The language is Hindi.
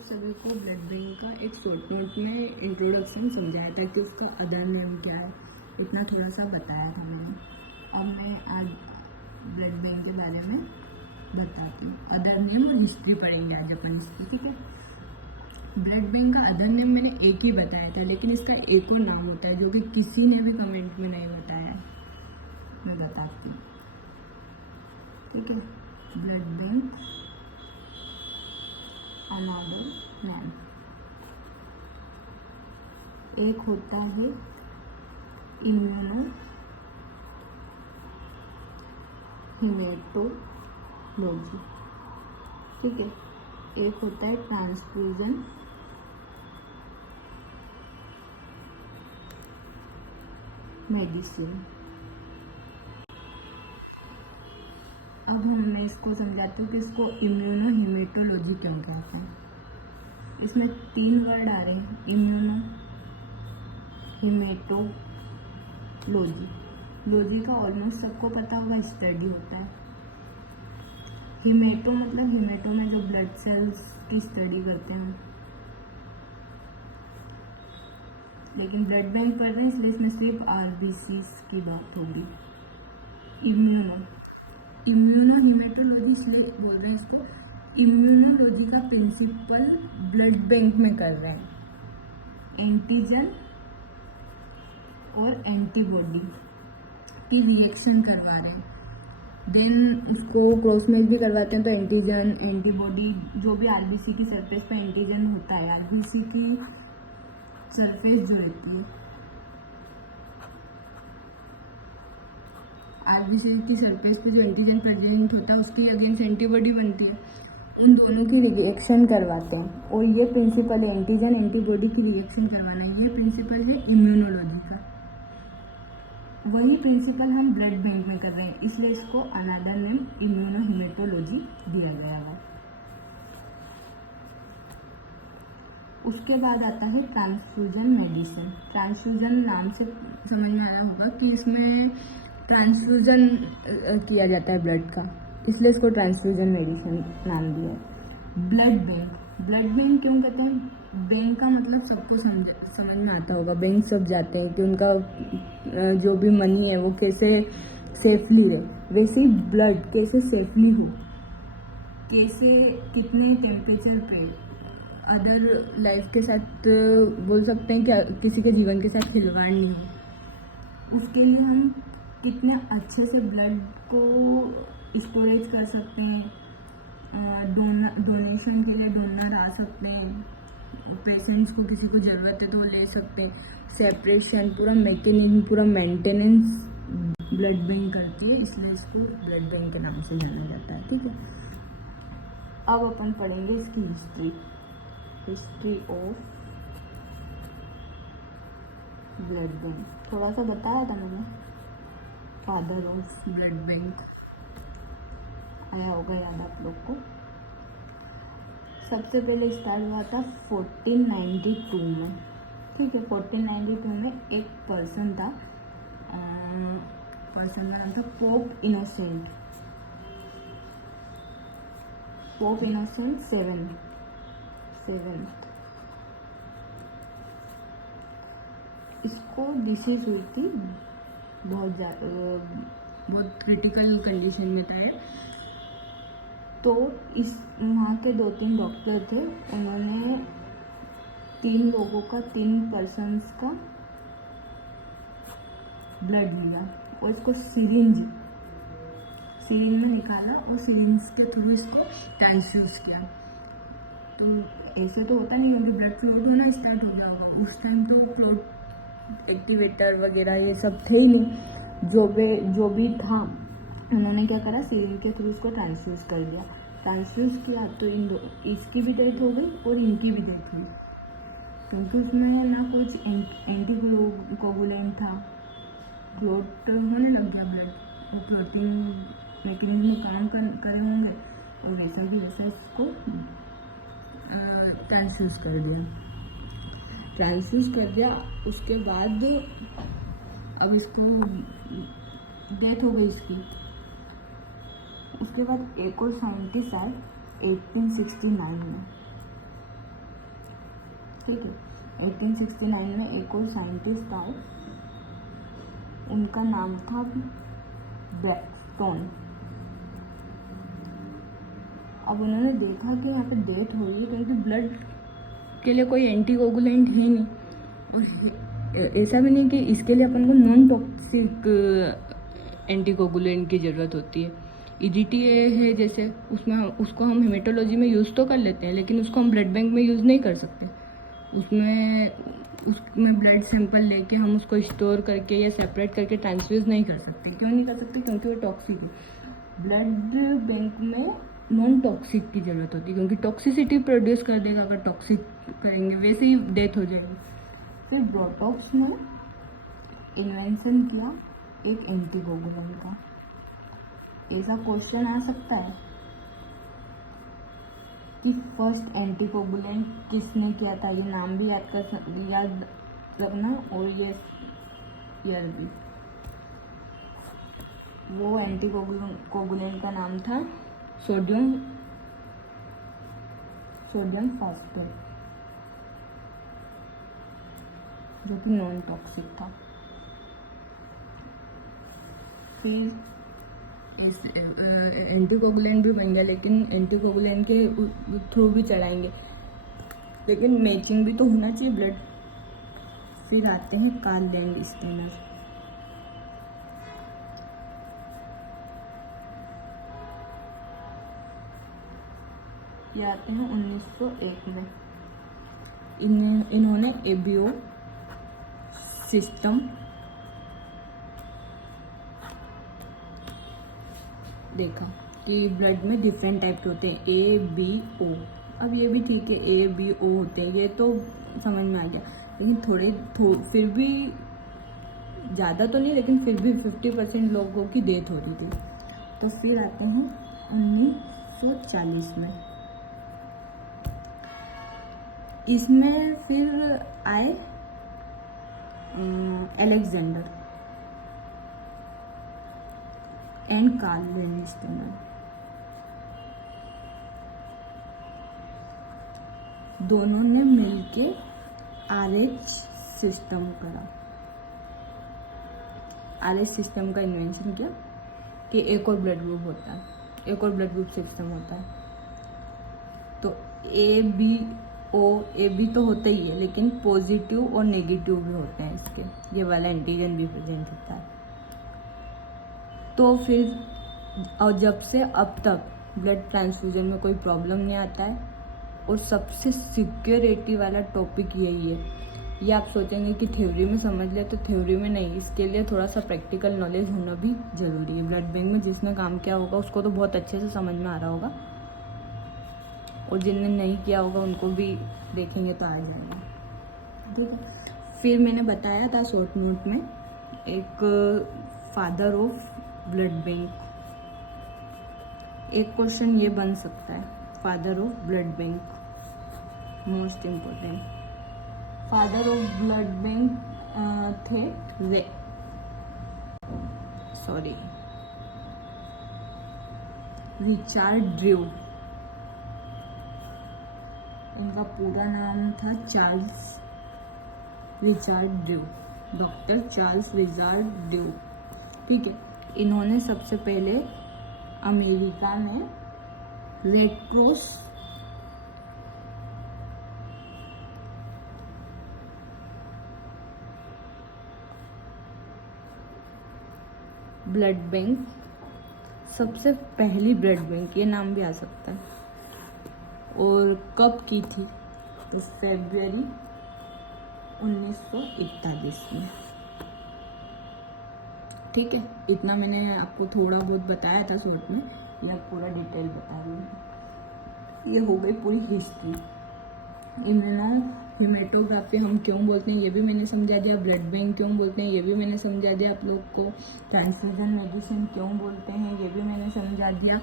सभी को ब्लड बैंक का एक शॉर्ट नोट में इंट्रोडक्शन समझाया था कि उसका अदर नेम क्या है, इतना थोड़ा सा बताया था मैंने। अब मैं आज ब्लड बैंक के बारे में बताती हूँ। अदर नेम और हिस्ट्री पढ़ेंगे आज अपन इसकी, ठीक है। ब्लड बैंक का अदर नेम मैंने एक ही बताया था, लेकिन इसका एक और नाम होता है जो कि किसी ने भी कमेंट में नहीं बताया है। मैं बताती हूँ, ठीक है। ब्लड बैंक अनदर नेम, एक होता है इम्यूनो हेमेटोलॉजी, ठीक है। एक होता है ट्रांसफ्यूजन मेडिसिन। अब मैं इसको समझाती हूँ कि इसको इम्यूनो हेमेटोलॉजी क्यों कहते हैं। इसमें 3 वर्ड आ रहे हैं, इम्यूनो हेमेटोलॉजी। लॉजी का ऑलमोस्ट सबको पता होगा, स्टडी होता है। हेमेटो मतलब हेमेटो में जो ब्लड सेल्स की स्टडी करते हैं, लेकिन ब्लड बैंक पढ़ रहे हैं इसलिए इसमें सिर्फ आरबीसी की बात होगी। इम्यूनो हेमेटोलॉजी इसलिए बोल रहे हैं इसको, इम्यूनोलॉजी का प्रिंसिपल ब्लड बैंक में कर रहे हैं। एंटीजन और एंटीबॉडी की रिएक्शन करवा रहे हैं, देन उसको क्रॉस मैच भी करवाते हैं। तो एंटीजन एंटीबॉडी जो भी आरबीसी की सरफेस पे एंटीजन होता है, आरबीसी की सरफेस जो रहती है, आरबीसी की सरफेस पे जो एंटीजन प्रेजेंट होता है उसकी अगेंस्ट एंटीबॉडी बनती है, उन दोनों की रिएक्शन करवाते हैं। और ये प्रिंसिपल है, एंटीजन एंटीबॉडी की रिएक्शन करवाना, ये प्रिंसिपल है इम्यूनोलॉजी का। वही प्रिंसिपल हम ब्लड बैंक में कर रहे हैं, इसलिए इसको अनदर नेम इम्यूनो हेमेटोलॉजी दिया गया है। उसके बाद आता है ट्रांसफ्यूजन मेडिसिन। ट्रांसफ्यूजन नाम से समझ में आया होगा कि इसमें ट्रांसफ्यूजन किया जाता है ब्लड का, इसलिए इसको ट्रांसफ्यूजन मेडिसिन नाम दिया है। ब्लड बैंक क्यों कहते हैं? बैंक का मतलब सबको समझ में आता होगा, बैंक सब जाते हैं कि उनका जो भी मनी है वो कैसे सेफली रहे, वैसे ही ब्लड कैसे सेफली हो, कैसे कितने टेम्परेचर पे अदर लाइफ के साथ बोल सकते हैं कि किसी के जीवन के साथ खिलवाड़ नहीं हो, उसके लिए हम कितने अच्छे से ब्लड को स्टोरेज कर सकते हैं। डोनेशन के लिए डोनर आ सकते हैं, पेशेंट्स को किसी को ज़रूरत है तो वो ले सकते हैं। सेपरेशन पूरा मैकेनिज्म, पूरा मेंटेनेंस ब्लड बैंक करती है, इसलिए इसको ब्लड बैंक के नाम से जाना जाता है, ठीक है। अब अपन पढ़ेंगे इसकी हिस्ट्री ऑफ ब्लड बैंक। थोड़ा सा बताया था मैंने, फादर ऑफ ब्लड बैंक आया होगा याद आप लोग को। सबसे पहले स्टार्ट हुआ था 1492 में, ठीक है। 1492 में एक पर्सन था, पर्सन का नाम था पोप इनोसेंट सेवेंथ। इसको डिसीज हुई थी, बहुत क्रिटिकल कंडीशन में था ये। तो इस वहाँ के 2-3 डॉक्टर थे, उन्होंने 3 लोगों का 3 पर्सन्स का ब्लड लिया और इसको सिरिंज में निकाला और सिरिंज के थ्रू इसको ट्रांसफ्यूज किया। तो ऐसे तो होता नहीं, क्योंकि ब्लड फ्लोट होना स्टार्ट हो गया होगा। उस टाइम तो फ्लोट एक्टिवेटर वगैरह ये सब थे ही नहीं, जो भी था उन्होंने क्या करा, सिरिंज के थ्रू इसको ट्रांसफ्यूज कर दिया। ट्रांसफ्यूज किया तो इसकी भी डेथ हो गई और इनकी भी डेथ हुई, क्योंकि उसमें ना कुछ एंटीकोगुलेंट था, क्लॉट होने लग गया ब्लड, वो क्लॉटिंग मैकेनिज्म काम करे होंगे और वैसा भी वैसा इसको ट्रांसफ्यूज कर दिया। उसके बाद अब इसको डेथ हो गई इसकी। उसके बाद एक और साइंटिस्ट आए 1869 में, ठीक है। 1869 में एक और साइंटिस्ट आए, उनका नाम था ब्लैकस्टोन। अब उन्होंने देखा कि यहाँ पे डेथ हो रही है क्योंकि ब्लड के लिए कोई एंटीकोगुलेंट है नहीं, और ऐसा भी नहीं कि इसके लिए अपन को नॉन टॉक्सिक एंटीकोगुलेंट की ज़रूरत होती है। EDTA है जैसे, उसमें उसको हम हेमेटोलॉजी में यूज़ तो कर लेते हैं, लेकिन उसको हम ब्लड बैंक में यूज़ नहीं कर सकते। उसमें ब्लड सैंपल लेके हम उसको स्टोर करके या सेपरेट करके ट्रांसफ्यूज़ नहीं कर सकते। क्यों नहीं कर सकते? क्योंकि वो टॉक्सिक है। ब्लड बैंक में नॉन टॉक्सिक की ज़रूरत होती है, क्योंकि टॉक्सिसिटी प्रोड्यूस कर देगा। अगर टॉक्सिक करेंगे वैसे ही डेथ हो जाएगी। फिर बोटॉक्स ने इन्वेंशन किया एक एंटीकोगुलेंट का। ऐसा क्वेश्चन आ सकता है कि फर्स्ट एंटीकोगुलेंट किसने किया था, ये नाम भी याद रखना, और ये ईयर भी। वो एंटीकोगुलेंट का नाम था सोडियम फास्फेट, जो कि नॉन टॉक्सिक था। फिर एंटीकोगुलेंट भी बन गया, लेकिन एंटीकोगुलेंट के थ्रू भी चढ़ाएंगे, लेकिन मैचिंग भी तो होना चाहिए ब्लड। फिर आते हैं कार्ल लैंगस्टेनर। ये आते हैं 1901 में। इन्होंने एबीओ सिस्टम देखा कि ब्लड में डिफरेंट टाइप के होते हैं, ABO। अब ये भी ठीक है, ABO होते हैं, ये तो समझ में आ गया, लेकिन फिर भी ज़्यादा तो नहीं, लेकिन फिर भी 50% लोगों की डेथ हो रही थी। तो फिर आते हैं 1940 में। इसमें फिर आए अलेक्जेंडर एंड कार्ल लैंगस्टेनर। दोनों ने मिलके RH सिस्टम करा। RH सिस्टम का इन्वेंशन किया कि एक और ब्लड ग्रुप होता है, एक और ब्लड ग्रुप सिस्टम होता है। तो AB तो होता ही है, लेकिन पॉजिटिव और नेगेटिव भी होते हैं इसके, ये वाला एंटीजन भी प्रेजेंट होता है। तो फिर और जब से अब तक ब्लड ट्रांसफ्यूजन में कोई प्रॉब्लम नहीं आता है, और सबसे सिक्योरिटी वाला टॉपिक यही है। ये आप सोचेंगे कि थ्योरी में समझ लिया, तो थ्योरी में नहीं, इसके लिए थोड़ा सा प्रैक्टिकल नॉलेज होना भी ज़रूरी है। ब्लड बैंक में जिसने काम किया होगा उसको तो बहुत अच्छे से समझ में आ रहा होगा, और जिनने नहीं किया होगा उनको भी देखेंगे तो आ जाएगा। ठीक है। फिर मैंने बताया था शॉर्ट नोट में एक फादर ऑफ ब्लड बैंक। एक क्वेश्चन ये बन सकता है, father of blood bank, most important. Father of blood bank थे रिचर्ड ड्रू। इनका पूरा नाम था Charles Richard Drew, doctor Charles Richard Drew. ठीक है। इन्होंने सबसे पहले अमेरिका में रेड क्रॉस ब्लड बैंक, सबसे पहली ब्लड बैंक, ये नाम भी आ सकता है, और कब की थी? तो फरवरी 1941 में। ठीक है। इतना मैंने आपको थोड़ा बहुत बताया था शॉर्ट में, या पूरा डिटेल बता रही हूँ। ये हो गई पूरी हिस्ट्री। इम्यूनोहेमेटोग्राफी हम क्यों बोलते हैं ये भी मैंने समझा दिया, ब्लड बैंक क्यों बोलते हैं ये भी मैंने समझा दिया आप लोग को, ट्रांसफ्यूजन मेडिसिन क्यों बोलते हैं ये भी मैंने समझा दिया,